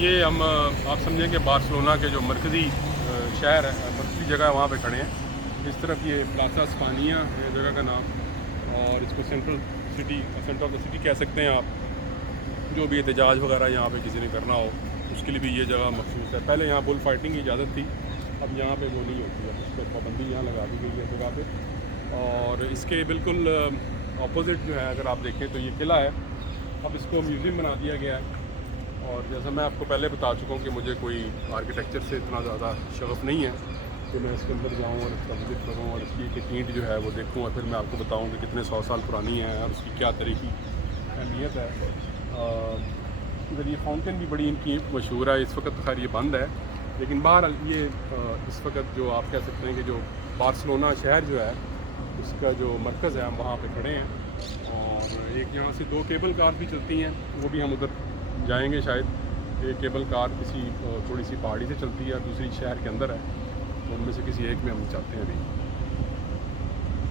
ये हम आप समझें कि बार्सिलोना के जो मरकज़ी शहर है, मरकज़ी जगह है, वहाँ पे खड़े हैं। इस तरफ ये प्लाज़ा स्पानिया है जगह का नाम, और इसको सेंटर ऑफ द सिटी कह सकते हैं आप। जो भी एहतजाज वगैरह यहाँ पे किसी ने करना हो उसके लिए भी ये जगह मखसूस है। पहले यहाँ बुल फाइटिंग की इजाज़त थी, अब यहाँ पे वो नहीं होती है, उस पर पाबंदी यहाँ लगा दी गई है जगह पे। और इसके बिल्कुल अपोजिट जो है अगर आप देखें तो ये किला है, अब इसको म्यूज़ियम बना दिया गया है। और जैसा मैं आपको पहले बता चुका हूँ कि मुझे कोई आर्किटेक्चर से इतना ज़्यादा शगफ नहीं है कि मैं इसके अंदर जाऊँ और इसका विज़िट करूँ और इसकी एक ईंट जो है वो देखूँ और फिर मैं आपको बताऊँ कि कितने 100 साल पुरानी है और उसकी क्या तरीक़ी अहमियत है। इधर ये फाउंटेन भी बड़ी इनकी मशहूर है। इस वक्त तो खैर ये बंद है, लेकिन बहरहाल ये इस वक्त जो आप कह सकते हैं कि जो बार्सिलोना शहर जो है उसका जो मरकज़ है हम वहाँ पे खड़े हैं। और एक यहाँ से 2 केबल कार भी चलती हैं, वो भी हम उधर जाएंगे शायद। एक केबल कार किसी थोड़ी सी पहाड़ी से चलती है, दूसरी शहर के अंदर है, तो उनमें से किसी एक में हम चाहते हैं अभी।